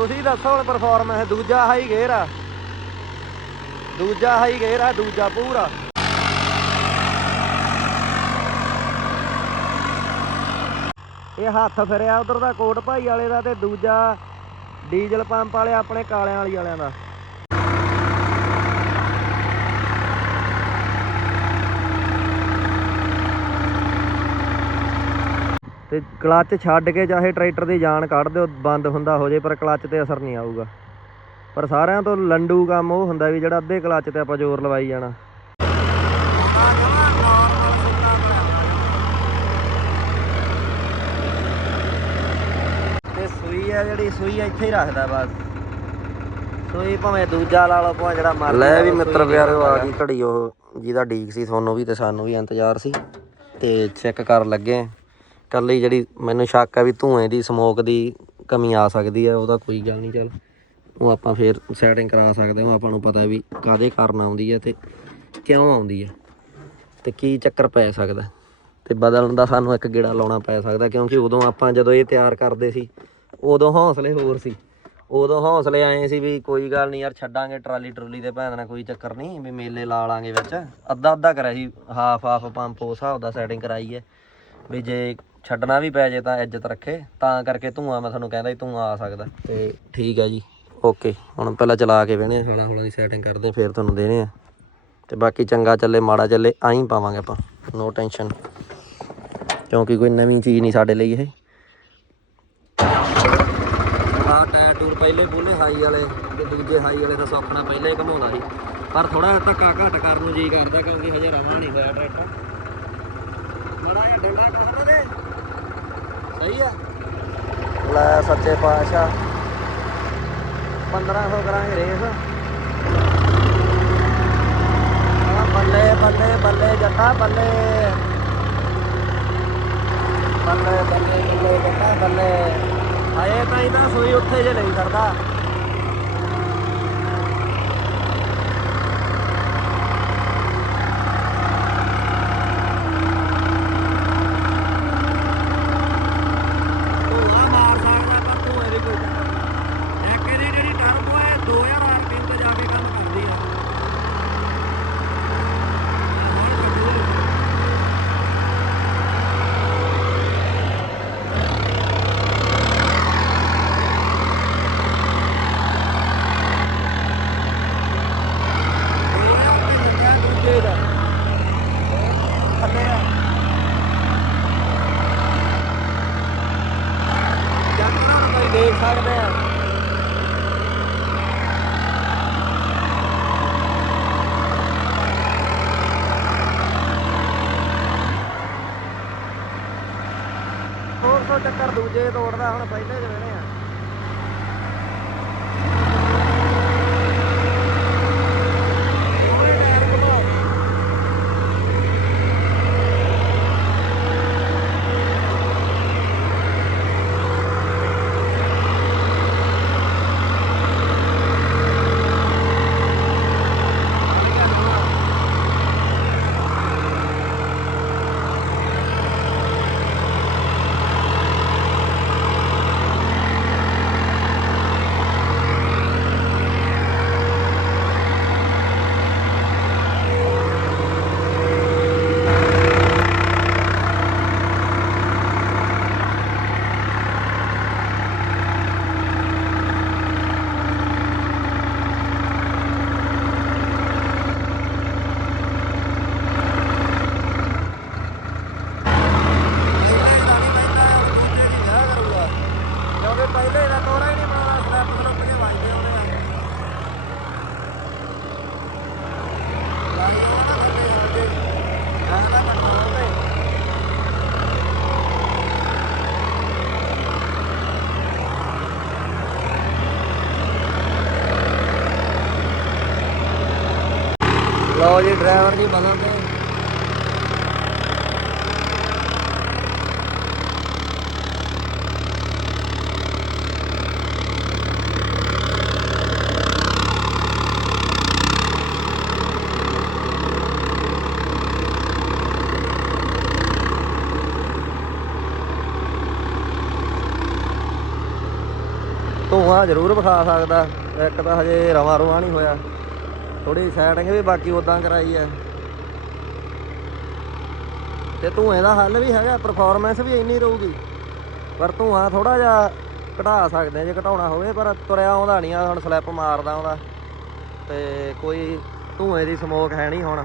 ਤੁਸੀਂ ਦੱਸੋ ਹੁਣ ਪਰਫਾਰਮੈਂਸ ਦੂਜਾ ਹਾਈ ਗੇਅਰ ਆ। ਦੂਜਾ ਹਾਈ ਗੇਅਰ ਆ, ਦੂਜਾ ਪੂਰਾ। ਇਹ ਹੱਥ ਫਿਰਿਆ ਉਧਰ ਦਾ ਕੋਟ ਭਾਈ ਵਾਲੇ ਦਾ ਤੇ ਦੂਜਾ ਡੀਜ਼ਲ ਪੰਪ ਵਾਲੇ ਆਪਣੇ ਕਾਲਿਆਂ ਵਾਲੀ ਵਾਲਿਆਂ ਦਾ। ਤੇ ਕਲੱਚ ਛੱਡ ਕੇ ਚਾਹੇ ਟਰੈਕਟਰ ਦੀ ਜਾਨ ਕੱਢ ਦਿਓ ਬੰਦ ਹੁੰਦਾ ਹੋ ਜੇ ਪਰ ਕਲੱਚ ਤੇ ਅਸਰ ਨਹੀਂ ਆਊਗਾ। ਪਰ ਸਾਰਿਆਂ ਤੋਂ ਲੰਡੂ ਕੰਮ ਉਹ ਹੁੰਦਾ ਵੀ ਜਿਹੜਾ ਅੱਧੇ ਕਲੱਚ ਤੇ ਆਪਾਂ ਜ਼ੋਰ ਲਵਾਈ ਜਾਣਾ। ਤੇ ਸੂਈ ਆ ਜਿਹੜੀ ਸੂਈ ਇੱਥੇ ਹੀ ਰੱਖਦਾ ਬਸ। ਸੂਈ ਭਾਵੇਂ ਦੂਜਾ ਲਾ ਲਓ ਭਾਵੇਂ ਜਿਹੜਾ ਮਰਜ਼ੀ ਲੈ ਵੀ ਮਿੱਤਰ ਪਿਆਰਿਓ ਆ ਗਈ ਘੜੀ ਉਹ ਜਿਹਦਾ ਡੀਕ ਸੀ ਤੁਹਾਨੂੰ ਵੀ ਤੇ ਸਾਨੂੰ ਵੀ ਇੰਤਜ਼ਾਰ ਸੀ। ਤੇ ਚੈੱਕ ਕਰਨ ਲੱਗੇ। ਕੱਲੀ ਜਿਹੜੀ ਮੈਨੂੰ ਸ਼ੱਕ ਆ ਵੀ ਧੂਏ ਦੀ ਸਮੋਕ ਦੀ ਕਮੀ ਆ ਸਕਦੀ ਆ, ਉਹਦਾ ਕੋਈ ਗੱਲ ਨਹੀਂ, ਚੱਲ। ਉਹ ਆਪਾਂ ਫੇਰ ਸੈਟਿੰਗ ਕਰਾ ਸਕਦੇ ਹਾਂ ਆਪਾਂ ਨੂੰ ਪਤਾ ਵੀ ਕਾਦੇ ਕਾਰਨ ਆਉਂਦੀ ਹੈ ਤੇ ਕਿਉਂ ਆਉਂਦੀ ਹੈ ਤੇ ਕੀ ਚੱਕਰ ਪੈ ਸਕਦਾ। ਤੇ ਬਦਲਣ ਦਾ ਸਾਨੂੰ ਇੱਕ ਗੇੜਾ ਲਾਉਣਾ ਪੈ ਸਕਦਾ, ਕਿਉਂਕਿ ਉਦੋਂ ਆਪਾਂ ਜਦੋਂ ਇਹ ਤਿਆਰ ਕਰਦੇ ਸੀ, ਉਦੋਂ ਹੌਸਲੇ ਹੋਰ ਸੀ। ਉਦੋਂ ਹੌਸਲੇ ਆਏ ਸੀ ਵੀ ਕੋਈ ਗੱਲ ਨਹੀਂ ਯਾਰ, ਛੱਡਾਂਗੇ ਟਰਾਲੀ, ਟਰੂਲੀ ਦੇ ਭੈਣ ਨਾਲ ਕੋਈ ਚੱਕਰ ਨਹੀਂ, ਵੀ ਮੇਲੇ ਲਾ ਲਾਂਗੇ ਵਿੱਚ। ਅੱਧਾ ਅੱਧਾ ਕਰਿਆ ਸੀ ਹਾਫ ਹਾਫ ਪੰਪ ਉਸ ਹਿਸਾਬ ਦਾ ਸੈਟਿੰਗ ਕਰਾਈ ਹੈ, ਵੀ ਜੇ ਛੱਡਣਾ ਵੀ ਪੈ ਜੇ ਤਾਂ ਇੱਜ਼ਤ ਰੱਖੇ, ਤਾਂ ਕਰਕੇ ਧੂਆਂ ਮੈਂ ਤੁਹਾਨੂੰ ਕਹਿੰਦਾ ਸੀ ਧੂਆਂ ਆ ਸਕਦਾ। ਤੇ ਠੀਕ ਹੈ ਜੀ, ਓਕੇ। ਹੁਣ ਪਹਿਲਾਂ ਚਲਾ ਕੇ ਵੇਣੇ ਹੌਲਾ ਹੌਲਾ ਦੀ ਸੈਟਿੰਗ ਕਰਦੇ ਫਿਰ ਤੁਹਾਨੂੰ ਦੇਣੇ ਆ। ਤੇ ਬਾਕੀ ਚੰਗਾ ਚੱਲੇ, ਮਾੜਾ ਚੱਲੇ ਆਹੀਂ ਪਾਵਾਂਗੇ ਆਪਾਂ ਨੋ ਟੈਨਸ਼ਨ ਕਿਉਂਕਿ ਕੋਈ ਨਵੀਂ ਚੀਜ਼ ਨਹੀਂ ਸਾਡੇ ਲਈ ਇਹ। ਆਹ ਟਾਇਰ ਟੂਰ ਪਹਿਲੇ ਬੋਲੇ ਹਾਈ ਵਾਲੇ ਤੇ ਦੂਜੇ ਹਾਈ ਵਾਲੇ ਦਾ ਸੌਖਣਾ ਪਹਿਲਾਂ ਹੀ ਘਮਾਉਂਦਾ ਸੀ। ਪਰ ਥੋੜਾ ਧੱਕਾ ਘੱਟ ਕਰਨ ਨੂੰ ਜੀ ਕਰਦਾ ਕਿਉਂਕਿ ਹਜੇ ਰਵਾ ਨਹੀਂ ਹੋਇਆ ਟਰੈਕਟਰ ਮੜਾ ਜਿਹਾ ਡੰਡਾ ਕਰ ਦੇ। ਸਹੀ ਆ। ਲੈ ਸੱਚੇ ਪਾਤਸ਼ਾਹ। 1500 ਕਰਾਂਗੇ ਰੇਸ। ਆ ਬੱਲੇ ਬੱਲੇ ਬੱਲੇ ਜੱਟਾ ਬੱਲੇ। ਬੱਲੇ ਬੱਲੇ ਬੱਲੇ ਜੱਟਾ ਬੱਲੇ। ਆਏ ਤਾਂ ਇਹਦਾ ਸੋਈ ਉੱਥੇ ਜੇ ਨਹੀਂ ਕਰਦਾ ਧੂਆ ਮਾਰ ਸਕਦਾ ਪਰ ਧੂਏ ਦੀ ਕੋਈ ਚੱਕਰ ਨਹੀਂ ਇੱਕ ਇਹਦੀ ਜਿਹੜੀ ਟਰਬੋ ਹੈ 2000 ਆਰਪੀਐਮ ਤੇ ਜਾ ਕੇ ਕੰਮ ਕਰਦੀ ਹੈ ਹੋਰ ਕੰਟਰੋਲ ਦੂਜੇ ਦਾ ਥੱਲੇ ਆ ਜਾਨਵਰਾਂ ਨੂੰ ਤੁਸੀਂ ਦੇਖ ਸਕਦੇ ਆ ਹੋਰ ਸੋ ਚੱਕਰ ਦੂਜੇ ਤੋੜਦਾ ਹੁਣ ਪਹਿਲੇ ਜਿਹੜੇ ਲਓ ਜੀ ਡਰਾਈਵਰ ਦੀ ਮਦਦ ਤੇ। ਧੂਆਂ ਜ਼ਰੂਰ ਵਿਖਾ ਸਕਦਾ, ਇੱਕ ਤਾਂ ਹਜੇ ਰਵਾ ਰਵਾ ਨਹੀਂ ਹੋਇਆ। ਥੋੜੀ ਸੈਟਿੰਗ ਵੀ ਬਾਕੀ ਉਦਾਂ ਕਰਾਈ ਹੈ। ਤੇ ਧੂਏ ਦਾ ਹੱਲ ਵੀ ਹੈਗਾ ਪਰਫਾਰਮੈਂਸ ਵੀ ਇੰਨੀ ਰਹੂਗੀ। ਪਰ ਧੂਆਂ ਥੋੜਾ ਜਿਹਾ ਘਟਾ ਸਕਦੇ ਜੇ ਘਟਾਉਣਾ ਹੋਵੇ, ਪਰ ਤੁਰਿਆ ਆਉਂਦਾ ਨਹੀਂ ਆ, ਹੁਣ ਸਲੈਪ ਮਾਰਦਾ ਆਉਂਦਾ। ਤੇ ਕੋਈ ਧੂਏ ਦੀ ਸਮੋਕ ਹੈ ਨਹੀਂ ਹੁਣ।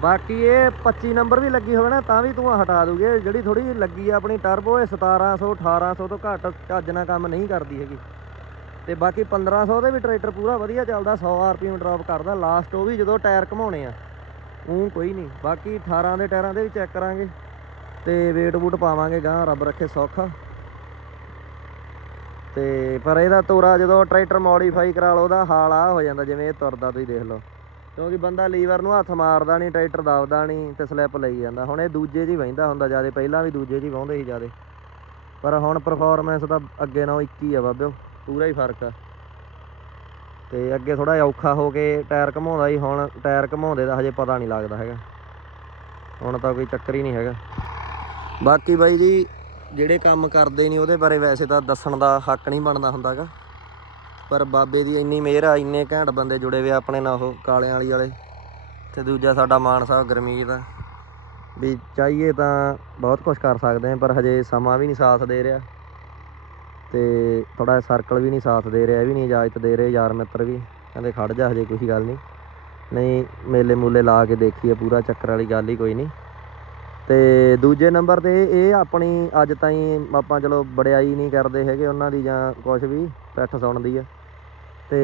ਬਾਕੀ ਇਹ 25 ਨੰਬਰ ਵੀ ਲੱਗੀ ਹੋਵੇ ਨਾ, ਤਾਂ ਵੀ ਧੂਆਂ ਹਟਾ ਦੂਗੇ। ਜਿਹੜੀ ਥੋੜੀ ਜਿਹੀ ਲੱਗੀ ਆ ਆਪਣੀ ਟਰਬੋ ਇਹ 1700 1800 ਤੋਂ ਘੱਟ ਚੱਜ ਨਾਲ ਕੰਮ ਨਹੀਂ ਕਰਦੀ ਹੈਗੀ। ਤੇ ਬਾਕੀ 1500 ਦੇ ਵੀ ਟਰੈਕਟਰ ਪੂਰਾ ਵਧੀਆ ਚੱਲਦਾ 100 ਆਰਪੀਐਮ ਡ੍ਰੌਪ ਕਰਦਾ ਲਾਸਟ ਉਹ ਵੀ ਜਦੋਂ ਟਾਇਰ ਘਮਾਉਣੇ ਆ ਉਹ ਕੋਈ ਨਹੀਂ। ਬਾਕੀ 18 ਦੇ ਟਾਇਰਾਂ ਦੇ ਵੀ ਚੈੱਕ ਕਰਾਂਗੇ ਤੇ ਵੇਟ ਬੂਟ ਪਾਵਾਂਗੇ ਗਾਂ ਰੱਬ ਰੱਖੇ ਸੌਖਾ। ਤੇ ਪਰ ਇਹਦਾ ਤੋਰਾ ਜਦੋਂ ਟਰੈਕਟਰ ਮੋਡੀਫਾਈ ਕਰਾ ਲਓ, ਉਹਦਾ ਹਾਲ ਆ ਹੋ ਜਾਂਦਾ, ਜਿਵੇਂ ਇਹ ਤੁਰਦਾ ਤੁਸੀਂ ਦੇਖ ਲਓ। ਕਿਉਂਕਿ ਬੰਦਾ ਲੀਵਰ ਨੂੰ ਹੱਥ ਮਾਰਦਾ ਨਹੀਂ, ਟਰੈਕਟਰ ਦਬਦਾ ਨਹੀਂ, ਤੇ ਸਲਿੱਪ ਲਈ ਜਾਂਦਾ। ਹੁਣ ਇਹ ਦੂਜੇ 'ਚ ਹੀ ਵਹਿੰਦਾ ਹੁੰਦਾ, ਜ਼ਿਆਦਾ ਪਹਿਲਾਂ ਵੀ ਦੂਜੇ 'ਚ ਹੀ ਵਾਹੁੰਦੇ ਸੀ ਜਿਆਦੇ। ਪਰ ਹੁਣ ਪਰਫਾਰਮੈਂਸ ਤਾਂ ਅੱਗੇ ਨਾਲੋਂ 21 ਆ ਬਾਬਿਓ। ਪੂਰਾ ਹੀ ਫ਼ਰਕ ਆ। ਤੇ ਅੱਗੇ ਥੋੜਾ ਜਿਹਾ ਔਖਾ ਹੋ ਕੇ ਟਾਇਰ ਘਮਾਉਂਦਾ ਹੀ ਹੁਣ ਟਾਇਰ ਘਮਾਉਂਦੇ ਦਾ ਹਜੇ ਪਤਾ ਨਹੀਂ ਲੱਗਦਾ ਹੈਗਾ। ਹੁਣ ਤਾਂ ਕੋਈ ਚੱਕਰ ਹੀ ਨਹੀਂ ਹੈਗਾ। ਬਾਕੀ ਬਾਈ ਜੀ, ਜਿਹੜੇ ਕੰਮ ਕਰਦੇ ਨਹੀਂ ਉਹਦੇ ਬਾਰੇ ਵੈਸੇ ਤਾਂ ਦੱਸਣ ਦਾ ਹੱਕ ਨਹੀਂ ਬਣਦਾ ਹੁੰਦਾਗਾ। ਪਰ ਬਾਬੇ ਦੀ ਇੰਨੀ ਮਿਹਰ ਆ, ਇੰਨੇ ਘੈਂਟ ਬੰਦੇ ਜੁੜੇ ਵੇ ਆਪਣੇ ਨਾਲ ਉਹ ਕਾਲਿਆਂ ਵਾਲੀ ਵਾਲੇ। ਤੇ ਦੂਜਾ ਸਾਡਾ ਮਾਨ ਸਾਹਿਬ ਗਰਮੀਤ ਆ। ਵੀ ਚਾਹੀਏ ਤਾਂ ਬਹੁਤ ਕੁਝ ਕਰ ਸਕਦੇ ਆ, ਪਰ ਹਜੇ ਸਮਾਂ ਵੀ ਨਹੀਂ ਸਾਥ ਦੇ ਰਿਹਾ। ਤੇ ਥੋੜਾ ਸਰਕਲ ਵੀ ਨਹੀਂ ਸਾਥ ਦੇ ਰਿਹਾ, ਇਹ ਵੀ ਨਹੀਂ ਇਜਾਜ਼ਤ ਦੇ ਰਹੇ ਯਾਰ ਮਿੱਤਰ ਵੀ। ਕਹਿੰਦੇ ਖੜ ਜਾ ਹਜੇ, ਕੋਈ ਗੱਲ ਨਹੀਂ। ਨਹੀਂ, ਮੇਲੇ ਮੂਲੇ ਲਾ ਕੇ ਦੇਖੀਏ, ਪੂਰਾ ਚੱਕਰ ਵਾਲੀ ਗੱਲ ਹੀ ਕੋਈ ਨਹੀਂ। ਤੇ ਦੂਜੇ ਨੰਬਰ ਤੇ ਇਹ ਆਪਣੀ ਅੱਜ ਤਾਈਂ ਆਪਾਂ ਚਲੋ ਬੜਾਈ ਨਹੀਂ ਕਰਦੇ ਹੈਗੇ ਉਹਨਾਂ ਦੀ ਜਾਂ ਕੁਝ ਵੀ, ਪਿੱਠ ਸੁਣਦੀ ਆ। ਤੇ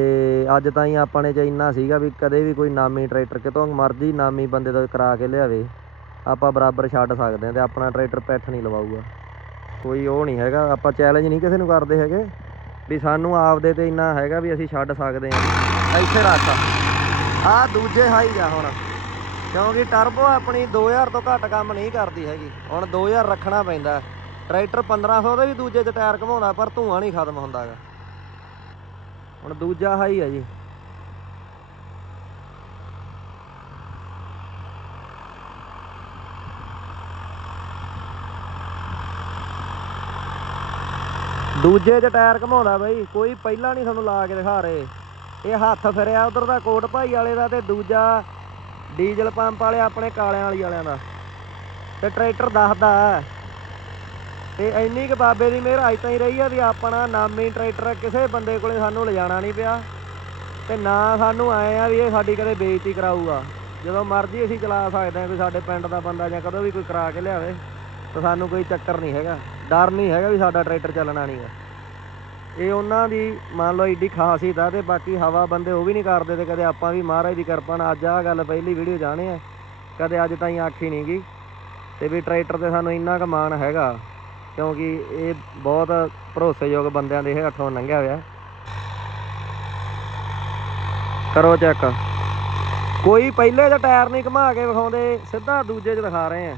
ਅੱਜ ਤਾਈਂ ਆਪਾਂ ਨੇ ਚ ਇੰਨਾ ਸੀਗਾ ਵੀ ਕਦੇ ਵੀ ਕੋਈ ਨਾਮੀ ਟਰੈਕਟਰ ਕਿਤੋਂ ਮਰਜ਼ੀ ਨਾਮੀ ਬੰਦੇ ਤੋਂ ਕਰਾ ਕੇ ਲਿਆਵੇ। ਆਪਾਂ ਬਰਾਬਰ ਛੱਡ ਸਕਦੇ ਹਾਂ ਤੇ ਆਪਣਾ ਟਰੈਕਟਰ ਪਿੱਠ ਨਹੀਂ ਲਵਾਊਗਾ। ਕੋਈ ਉਹ ਨਹੀਂ ਹੈਗਾ। ਆਪਾਂ ਚੈਲੰਜ ਨਹੀਂ ਕਿਸੇ ਨੂੰ ਕਰਦੇ ਹੈਗੇ। ਵੀ ਸਾਨੂੰ ਆਪਦੇ ਤੇ ਇੰਨਾ ਹੈਗਾ ਵੀ ਅਸੀਂ ਛੱਡ ਸਕਦੇ ਹਾਂ। ਇੱਥੇ ਰੱਖ। ਆ ਦੂਜੇ ਹਾਈ ਆ ਹੁਣ। ਕਿਉਂਕਿ ਟਰਬੋ ਆਪਣੀ 2000 ਤੋਂ ਘੱਟ ਕੰਮ ਨਹੀਂ ਕਰਦੀ ਹੈਗੀ। ਹੁਣ 2000 ਰੱਖਣਾ ਪੈਂਦਾ ਟਰੈਕਟਰ 1500 ਦੇ ਵੀ ਦੂਜੇ 'ਚ ਟਾਇਰ ਘਮਾਉਂਦਾ, ਪਰ ਧੂਆਂ ਨਹੀਂ ਖਤਮ ਹੁੰਦਾਗਾ। ਹੁਣ ਦੂਜਾ ਹਾਈ ਆ ਜੀ। ਦੂਜੇ 'ਚ ਟਾਇਰ ਘਮਾਉਂਦਾ ਬਈ, ਕੋਈ ਪਹਿਲਾਂ ਨਹੀਂ ਤੁਹਾਨੂੰ ਲਾ ਕੇ ਦਿਖਾ ਰਹੇ। ਇਹ ਹੱਥ ਫਿਰਿਆ ਉਧਰ ਦਾ ਕੋਟ ਭਾਈ ਵਾਲੇ ਦਾ ਤੇ ਦੂਜਾ ਡੀਜ਼ਲ ਪੰਪ ਵਾਲੇ ਆਪਣੇ ਕਾਲਿਆਂ ਵਾਲੀ ਵਾਲਿਆਂ ਦਾ। ਤੇ ਟਰੈਕਟਰ ਦੱਸਦਾ ਤੇ ਇੰਨੀ ਕੁ ਬਾਬੇ ਦੀ ਮਿਹਰ ਤਾਂ ਹੀ ਰਹੀ ਆ ਵੀ ਆਪਣਾ ਨਾਮੀ ਟਰੈਕਟਰ ਕਿਸੇ ਬੰਦੇ ਕੋਲੇ ਸਾਨੂੰ ਲਿਜਾਣਾ ਨਹੀਂ ਪਿਆ। ਤੇ ਨਾ ਸਾਨੂੰ ਆਏ ਆ ਵੀ ਇਹ ਸਾਡੀ ਕਦੇ ਬੇਇੱਜ਼ਤੀ ਕਰਾਊਗਾ। ਜਦੋਂ ਮਰਜ਼ੀ ਅਸੀਂ ਚਲਾ ਸਕਦੇ ਹਾਂ ਕੋਈ ਸਾਡੇ ਪਿੰਡ ਦਾ ਬੰਦਾ ਜਾਂ ਕਦੋਂ ਵੀ ਕੋਈ ਕਰਾ ਕੇ ਲਿਆਵੇ, ਤਾਂ ਸਾਨੂੰ ਕੋਈ ਚੱਕਰ ਨਹੀਂ ਹੈਗਾ। ਡਰ ਨਹੀਂ ਹੈਗਾ ਵੀ ਸਾਡਾ ਟਰੈਕਟਰ ਚੱਲਣਾ ਨਹੀਂਗਾ ਇਹ ਉਹਨਾਂ ਦੀ ਮੰਨ ਲਓ ਏਡੀ ਖਾਸੀਅਤ ਆ ਤੇ ਬਾਕੀ ਹਵਾ ਬੰਦੇ ਉਹ ਵੀ ਨਹੀਂ ਕਰਦੇ ਤੇ ਕਦੇ ਆਪਾਂ ਵੀ ਮਹਾਰਾਜ ਦੀ ਕਿਰਪਾ ਨਾਲ ਅੱਜ ਆਹ ਗੱਲ ਪਹਿਲੀ ਵੀਡੀਓ ਜਾਣੇ ਆ। ਕਦੇ ਅੱਜ ਤਾਈਂ ਆਖੀ ਨਹੀਂ ਗਈ। ਤੇ ਵੀ ਟਰੈਕਟਰ ਤੇ ਸਾਨੂੰ ਇੰਨਾ ਕੁ ਮਾਣ ਹੈਗਾ, ਕਿਉਂਕਿ ਇਹ ਬਹੁਤ ਭਰੋਸੇਯੋਗ ਬੰਦਿਆਂ ਦੇ ਹੱਥੋਂ ਲੰਘਿਆ ਹੋਇਆ। ਕਰੋ ਚੈੱਕ। ਕੋਈ ਪਹਿਲੇ ਦਾ ਟਾਇਰ ਨਹੀਂ ਘੁਮਾ ਕੇ ਵਿਖਾਉਂਦੇ, ਸਿੱਧਾ ਦੂਜੇ 'ਚ ਦਿਖਾ ਰਹੇ ਆ।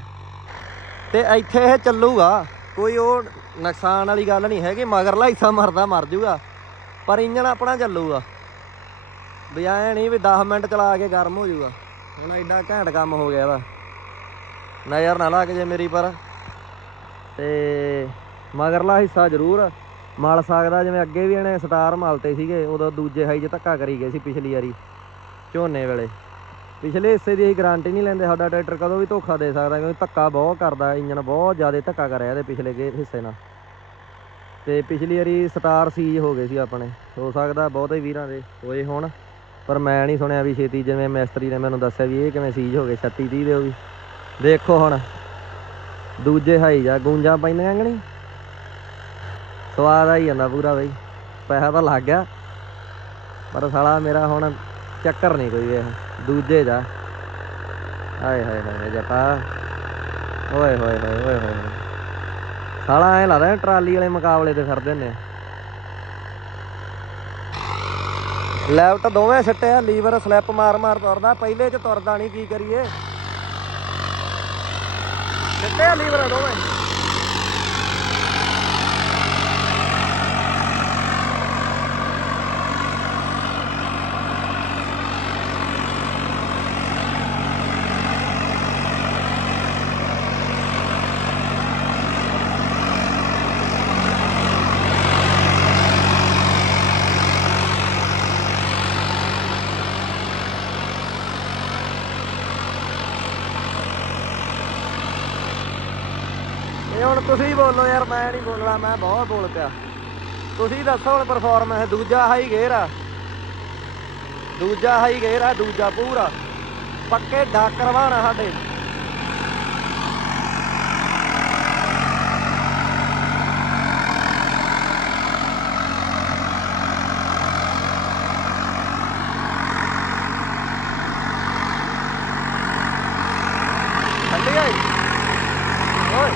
ਤੇ ਇੱਥੇ ਇਹ ਚੱਲੂਗਾ। ਕੋਈ ਉਹ ਨੁਕਸਾਨ ਵਾਲੀ ਗੱਲ ਨਹੀਂ ਹੈਗੀ ਮਗਰਲਾ ਹਿੱਸਾ ਮਰਦਾ ਮਰ ਜੂਗਾ। ਪਰ ਇੰਜਣ ਆਪਣਾ ਚੱਲੂਗਾ। ਵੀ ਨਹੀਂ ਵੀ 10 ਮਿੰਟ ਚਲਾ ਕੇ ਗਰਮ ਹੋ ਜੂਗਾ। ਹੁਣ ਐਡਾ ਘੈਂਟ ਕੰਮ ਹੋ ਗਿਆ ਇਹਦਾ ਨਜ਼ਰ ਨਾ ਲੱਗ ਜੇ ਮੇਰੀ ਪਰ। ਤੇ ਮਗਰਲਾ ਹਿੱਸਾ ਜ਼ਰੂਰ। ਮਲ ਸਕਦਾ ਜਿਵੇਂ ਅੱਗੇ ਵੀ ਇਹਨੇ ਸਟਾਰ ਮਲਤੇ ਸੀਗੇ, ਉਦੋਂ ਦੂਜੇ ਹਾਈ 'ਚ ਧੱਕਾ ਕਰੀ ਗਏ ਸੀ ਪਿਛਲੀ ਵਾਰੀ, ਝੋਨੇ ਵੇਲੇ। ਪਿਛਲੇ ਹਿੱਸੇ ਦੀ ਅਸੀਂ ਗਾਰੰਟੀ ਨਹੀਂ ਲੈਂਦੇ, ਸਾਡਾ ਟਰੈਕਟਰ ਕਦੋਂ ਵੀ ਧੋਖਾ ਦੇ ਸਕਦਾ, ਕਿਉਂਕਿ ਧੱਕਾ ਬਹੁਤ ਕਰਦਾ ਇੰਜਨ ਬਹੁਤ ਜ਼ਿਆਦਾ ਧੱਕਾ ਕਰਿਆ ਇਹਦੇ ਪਿਛਲੇ ਗੇ ਹਿੱਸੇ ਨਾਲ। ਤੇ ਪਿਛਲੀ ਵਾਰੀ ਸਟਾਰ ਸੀਜ ਹੋ ਗਏ ਸੀ ਆਪਣੇ, ਹੋ ਸਕਦਾ ਬਹੁਤੇ ਵੀਰਾਂ ਦੇ ਹੋਏ ਹੋਣ, ਪਰ ਮੈਂ ਨਹੀਂ ਸੁਣਿਆ ਵੀ ਛੇਤੀ ਜਿਵੇਂ ਮਿਸਤਰੀ ਨੇ ਮੈਨੂੰ ਦੱਸਿਆ ਵੀ ਇਹ ਕਿਵੇਂ ਸੀਜ ਹੋ ਗਏ 36 30 ਦੇ ਉਹ ਵੀ ਦੇਖੋ ਹੁਣ, ਦੂਜੇ ਹਾਈ ਜਾ, ਗੂੰਜਾਂ ਪੈਂਦੀਆਂ ਕਿ ਨਹੀਂ? ਸਵਾਦ ਆਈ ਜਾਂਦਾ ਪੂਰਾ ਬਈ, ਪੈਸਾ ਤਾਂ ਲੱਗ ਗਿਆ, ਪਰ ਸਾਲਾ ਮੇਰਾ ਹੁਣ ਚੱਕਰ ਨਹੀਂ ਕੋਈ ਵੇਖ ਦੂਜੇ ਜਾ ਹਾਏ ਹਾਏ ਹਾਏ ਜੱਟਾ। ਓਏ, ਹੋਏ ਹੋਏ ਓਏ ਹੋਏ ਸਾਲਾ ਐ ਲੱਗਦਾ ਟਰਾਲੀ ਵਾਲੇ ਮੁਕਾਬਲੇ ਤੇ ਫਿਰਦੇ ਨੇ ਲੈਫਟ ਦੋਵੇਂ ਸਿੱਟੇ ਆ, ਲੀਵਰ ਸਲਿੱਪ ਮਾਰ ਮਾਰ ਤੁਰਦਾ। ਪਹਿਲੇ ਚ ਤੁਰਦਾ ਨਹੀਂ ਕੀ ਕਰੀਏ? ਸਿੱਟੇ ਲੀਵਰ ਦੋਵੇਂ। ਹੁਣ ਤੁਸੀਂ ਬੋਲੋ ਯਾਰ, ਮੈਂ ਨਹੀਂ ਬੋਲਣਾ, ਮੈਂ ਬਹੁਤ ਬੋਲ ਪਿਆ। ਤੁਸੀਂ ਦੱਸੋ ਹੁਣ ਪਰਫਾਰਮੈਂਸ ਦੂਜਾ ਹਾਈ ਗੇਅਰ ਆ। ਦੂਜਾ ਹਾਈ ਗੇਅਰ ਆ, ਦੂਜਾ ਪੂਰਾ। ਪੱਕੇ ਡਾਕਰ ਵਾਣਾ ਸਾਡੇ ਠੰਡੀ ਆਈ ਓਏ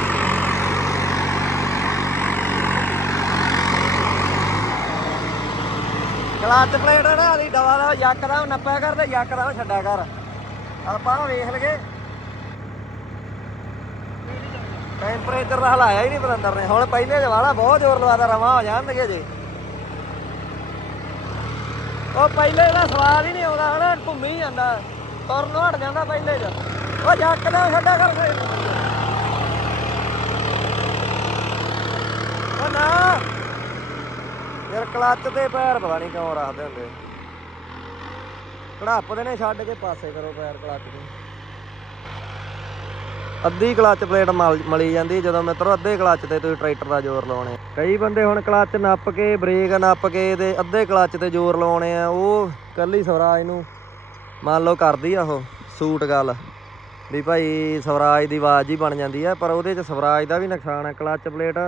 ਕਲਾਚ ਪਲੇਟ ਨਾ ਆਦੀ ਦਵਾ ਦਾ, ਯੱਕ ਦਾ, ਨੱਪਿਆ ਕਰ ਤੇ ਯੱਕ ਦਾ ਛੱਡਿਆ ਕਰ। ਆਪਾਂ ਵੇਖ ਲਗੇ ਟੈਂਪਰੇਚਰ ਦਾ ਹਲਾਇਆ ਹੀ ਨਹੀਂ ਬਲੰਦਰ ਨੇ। ਹੁਣ ਪਹਿਲੇ ਜਵਾਲਾ ਬਹੁਤ ਜ਼ੋਰ ਲਵਾਦਾ ਰਵਾ ਹੋ ਜਾਣਗੇ ਜੇ। ਉਹ ਪਹਿਲੇ ਇਹਦਾ ਸਵਾਦ ਹੀ ਨਹੀਂ ਆਉਂਦਾ, ਹਨਾ, ਘੁੰਮੀ ਜਾਂਦਾ, ਤੁਰਨ ਹਟ ਜਾਂਦਾ ਪਹਿਲੇ ਚ। ਉਹ ਜੱਕ ਦਾ ਛੱਡਿਆ ਕਰ ਫੇਰ ਉਹ ਨਾ ਯਾਰ ਕਲੱਚ ਤੇ ਪੈਰ ਪਤਾ ਨਹੀਂ ਕਿਉਂ ਰੱਖਦੇ ਹੁੰਦੇ। ਕੜਾਪਦੇ ਨੇ ਛੱਡ ਕੇ ਪਾਸੇ ਕਰੋ ਪੈਰ ਕਲੱਚ ਦੇ ਅੱਧੀ ਕਲੱਚ ਪਲੇਟ ਮਲੀ ਜਾਂਦੀ ਜਦੋਂ ਮਿੱਤਰੋ ਅੱਧੇ ਕਲੱਚ ਤੇ ਤੁਸੀਂ ਟਰੈਕਟਰ ਦਾ ਜ਼ੋਰ ਲਾਉਣੇ। ਕਈ ਬੰਦੇ ਹੁਣ ਕਲੱਚ ਨੱਪ ਕੇ, ਬ੍ਰੇਕ ਨੱਪ ਕੇ ਤੇ ਅੱਧੇ ਕਲੱਚ ਤੇ ਜ਼ੋਰ ਲਾਉਣੇ ਆ। ਉਹ ਕੱਲੀ ਸਵਰਾਜ ਨੂੰ, ਮੰਨ ਲਓ ਕਰਦੀ ਆ ਉਹ, ਸੂਟ ਗੱਲ। ਵੀ ਭਾਈ ਸਵਰਾਜ ਦੀ ਆਵਾਜ਼ ਹੀ ਬਣ ਜਾਂਦੀ ਆ, ਪਰ ਉਹਦੇ ਚ ਸਵਰਾਜ ਦਾ ਵੀ ਨੁਕਸਾਨ ਹੈ ਕਲੱਚ ਪਲੇਟ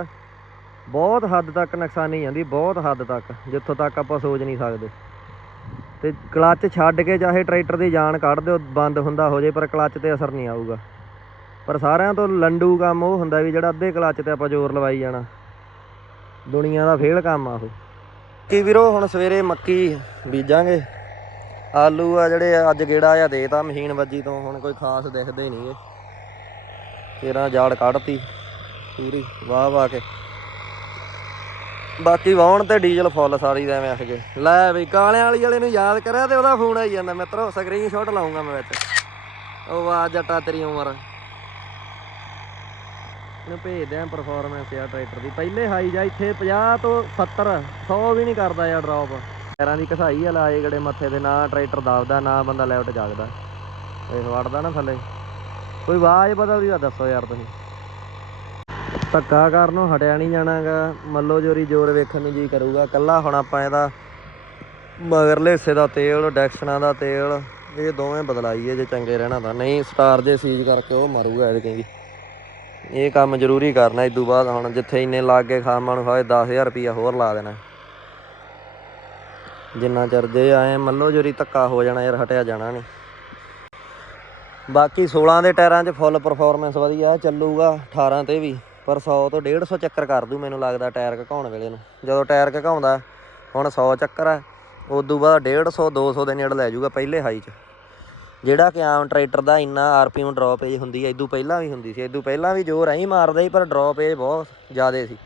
ਬਹੁਤ ਹੱਦ ਤੱਕ ਨੁਕਸਾਨੀ ਜਾਂਦੀ, ਬਹੁਤ ਹੱਦ ਤੱਕ, ਜਿੱਥੋਂ ਤੱਕ ਆਪਾਂ ਸੋਚ ਨਹੀਂ ਸਕਦੇ। ਤੇ ਕਲੱਚ ਛੱਡ ਕੇ ਚਾਹੇ ਟਰੈਕਟਰ ਦੀ ਜਾਨ ਕੱਢ ਦਿਓ, ਬੰਦ ਹੁੰਦਾ ਹੋ ਜੇ, ਪਰ ਕਲੱਚ ਤੇ ਅਸਰ ਨਹੀਂ ਆਊਗਾ। ਪਰ ਸਾਰਿਆਂ ਤੋਂ ਲੰਡੂ ਕੰਮ ਉਹ ਹੁੰਦਾ ਵੀ ਜਿਹੜਾ ਅੱਧੇ ਕਲੱਚ ਤੇ ਆਪਾਂ ਜ਼ੋਰ ਲਵਾਈ ਜਾਣਾ। ਦੁਨੀਆ ਦਾ ਫੇਲ ਕੰਮ ਆ ਉਹ। ਕੀ ਵੀਰੋ, ਹੁਣ ਸਵੇਰੇ ਮੱਕੀ ਬੀਜਾਂਗੇ। ਆਲੂ ਆ ਜਿਹੜੇ ਅੱਜ ਗੇੜਾ ਆ ਦੇਤਾ ਮਸ਼ੀਨ ਵੱਜੀ ਤੋਂ, ਹੁਣ ਕੋਈ ਖਾਸ ਦਿਖਦੇ ਨਹੀਂ ਏ ਤੇਰਾ ਜਾੜ ਕੱਢਤੀ, ਪੂਰੀ ਵਾਹ ਵਾਹ ਕੇ। ਬਾਕੀ ਵਾਉਣ ਤੇ ਡੀਜ਼ਲ ਫੁੱਲ ਸਾਰੀ ਦਾ ਐਵੇਂ ਆਖ। ਕੇ ਲੈ ਵੀ ਕਾਲਿਆਂ ਵਾਲੀ ਵਾਲੇ ਨੂੰ ਯਾਦ ਕਰਿਆ ਤੇ ਉਹਦਾ ਫੋਨ ਆਈ ਜਾਂਦਾ। ਮਿੱਤਰੋ ਸਕਰੀਨਸ਼ਾਟ ਲਾਉਂਗਾ ਮੈਂ ਵਿੱਚ। ਉਹ ਵਾਹ ਜੱਟਾ ਤੇਰੀ ਉਮਰ। ਇਹਨੂੰ ਭੇਜਦੇ ਆ ਪਰਫਾਰਮੈਂਸ ਆ ਟਰੈਕਟਰ ਦੀ। ਪਹਿਲੇ ਹਾਈ ਜਾ, ਇੱਥੇ 50 ਤੋਂ 70 100 ਵੀ ਨਹੀਂ ਕਰਦਾ ਯਾਰ ਡ੍ਰੌਪ ਪੈਰਾਂ ਦੀ ਕਸਾਈ ਆ, ਲਾਏ ਗੜੇ ਮੱਥੇ ਤੇ। ਨਾ ਟਰੈਕਟਰ ਦਾਬਦਾ, ਨਾ ਬੰਦਾ ਲੈਫਟ ਜਾਗਦਾ। ਇਹ ਵੜਦਾ ਨਾ ਥੱਲੇ। ਕੋਈ ਆਵਾਜ਼ ਬਦਲਦੀ ਤਾਂ ਦੱਸੋ ਯਾਰ ਤੁਸੀਂ। ਧੱਕਾ ਕਰਨੋਂ ਹਟਿਆ ਨਹੀਂ ਜਾਣਾਗਾ। ਮੱਲੋ ਜੋਰੀ ਜ਼ੋਰ ਵੇਖਣ ਨੂੰ ਜੀ ਕਰੂਗਾ। ਕੱਲਾ ਹੁਣ ਆਪਾਂ ਇਹਦਾ ਮਗਰਲੇ ਹਿੱਸੇ ਦਾ ਤੇਲ, ਡੈਕਸ਼ਨਾਂ ਦਾ ਤੇਲ, ਇਹ ਦੋਵੇਂ ਬਦਲਾਈਏ ਜੇ ਚੰਗੇ ਰਹਿਣਾ ਤਾਂ। ਨਹੀਂ, ਸਟਾਰ ਜੇ ਸੀਜ ਕਰਕੇ ਉਹ ਮਾਰੂਗਾ ਇਹਦੇ ਵੀ ਇਹ ਕੰਮ ਜ਼ਰੂਰੀ ਕਰਨਾ। ਇਦੋਂ ਬਾਅਦ ਹੁਣ ਜਿੱਥੇ ਇੰਨੇ ਲੱਗ ਗਏ ਖਾਮਾਂ ਨੂੰ ਹੋਏ 10000 ਰੁਪਿਆ ਹੋਰ ਲਾ ਦੇਣਾ। ਜਿੰਨਾ ਚਿਰ ਜੇ ਆਏ ਮੱਲੋ ਜੋਰੀ ਧੱਕਾ ਹੋ ਜਾਣਾ ਯਾਰ, ਹਟਿਆ ਜਾਣਾ ਨਹੀਂ। ਬਾਕੀ 16 ਦੇ ਟਾਇਰਾਂ 'ਚ ਫੁੱਲ ਪਰਫਾਰਮੈਂਸ ਵਧੀਆ ਚੱਲੂਗਾ 18 ਤੇ ਵੀ। ਪਰ 100 ਤੋਂ 150 ਚੱਕਰ ਕਰ ਦੂ ਮੈਨੂੰ ਲੱਗਦਾ ਟਾਇਰ ਘਕਾਉਣ ਵੇਲੇ ਨੂੰ। ਜਦੋਂ ਟਾਇਰ ਘਕਾਉਂਦਾ, ਹੁਣ 100 ਚੱਕਰ ਆ, ਉਦੋਂ ਬਾਅਦ 150 200 ਦੇ ਨੇੜੇ ਲੈ ਜਾਊਗਾ ਪਹਿਲੇ ਹਾਈ 'ਚ। ਜਿਹੜਾ ਕਿ ਆਮ ਟਰੈਕਟਰ ਦਾ ਇੰਨਾ ਆਰਪੀਐਮ ਡ੍ਰੌਪ ਏਜ ਹੁੰਦੀ ਹੈ ਇਦੋਂ ਪਹਿਲਾਂ ਵੀ ਹੁੰਦੀ ਸੀ ਇਦੋਂ ਪਹਿਲਾਂ ਵੀ ਜ਼ੋਰ ਐਂ ਮਾਰਦਾ ਸੀ, ਪਰ ਡ੍ਰੌਪ ਬਹੁਤ ਜ਼ਿਆਦਾ ਸੀ।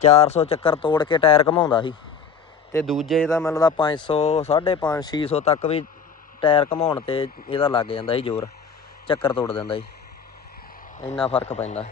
400 ਚੱਕਰ ਤੋੜ ਕੇ ਟਾਇਰ ਘਮਾਉਂਦਾ ਸੀ। ਤੇ ਦੂਜੇ ਦਾ ਮੈਨੂੰ ਲੱਗਦਾ 500 550 600 ਤੱਕ ਵੀ ਟਾਇਰ ਘਮਾਉਣ ਤੇ ਇਹਦਾ ਲੱਗ ਜਾਂਦਾ ਸੀ ਜ਼ੋਰ, ਚੱਕਰ ਤੋੜ ਦਿੰਦਾ ਸੀ। ਇੰਨਾ ਫ਼ਰਕ ਪੈਂਦਾ।